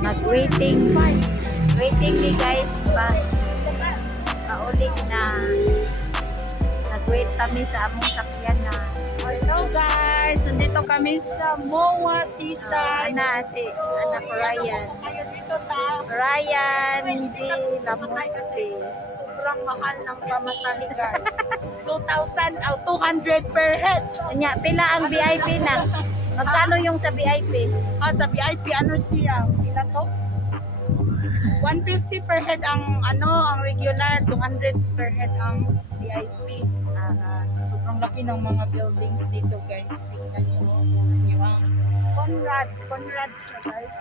Mag-waiting. Waiting ni guys. Paulit na. Nag-wait kami sa among sakyan na. Hello guys, nandito kami sa MOA Seaside. Si anak ko Ryan. Tayo dito sa Ryan de Lamuste. sobrang mahal ng pamasahe guys. 200 per head. Nya, pila ang VIP na? Magkano yung sa VIP? Sa VIP ano siya? Pila to? 150 per head ang ang regular, 200 per head ang VIP. Sobrang laki ng mga buildings dito guys. Tingnan nyo. Yung Conrad siya guys.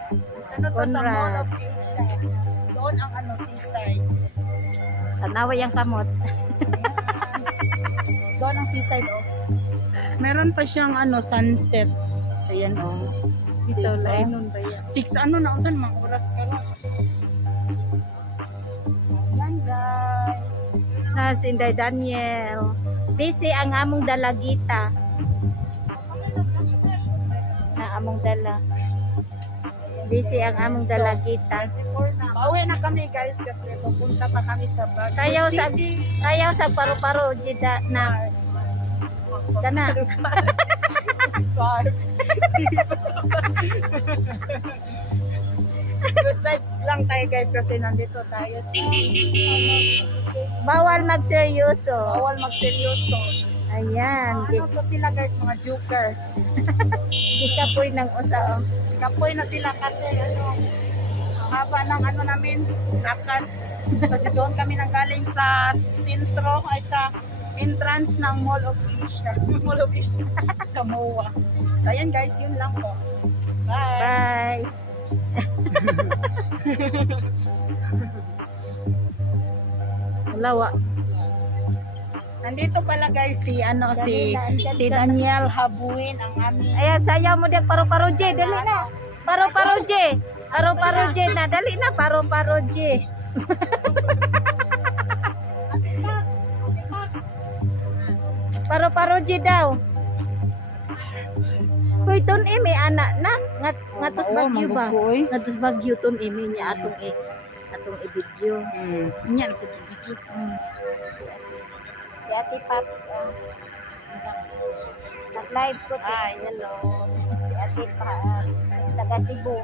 Sa Conrad. Mall of Asia. Doon ang seaside. Tanawa yung kamot. Doon ang seaside Meron pa siyang sunset. Ayan Dito, Diba? lainon ba yan? 6 na unsan mga oras ka lang. Ayan guys. Si Inday Daniel. Busy ang among dalagita. Na among dala. Busy ang among dalagita. Pauwi na kami guys kasi pupunta pa kami sa Baguio Kayaw sa paru-paro jida na. Kana. Good vibes lang tayo guys kasi nandito tayo sa Bawal magseryoso. bawal magseryoso. Ayan. Ano to sila guys, mga joker. Ikapoy ng usa. Kapoy na sila kasi haba ng namin, takan. Kasi doon kami nanggaling sa sentro ay sa entrance ng Mall of Asia. Mall of Asia sa MOA. So, ayan guys, yun lang po. Bye. Bye. Lawa. Nandito pala guys si si Daniel Habuin ang aming Ayan, sayaw mo din paro-paro J. Dali na. Paro-paro J. Paro-paro J na. Dali na. Paro-paro J. Paro-paro J daw. Kuy ton may anak na. Ngatos bagyo ba? Ngatos bagyo ton niya atong i-video. Nya na video. Si Ate Paps, nag-live ko. Hi, hello. Si Ate Paps, taga Cebu.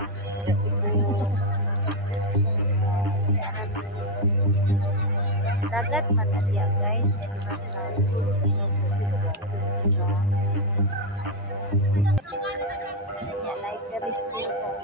Dagat man niya guys. Jadi ya, live the still guys.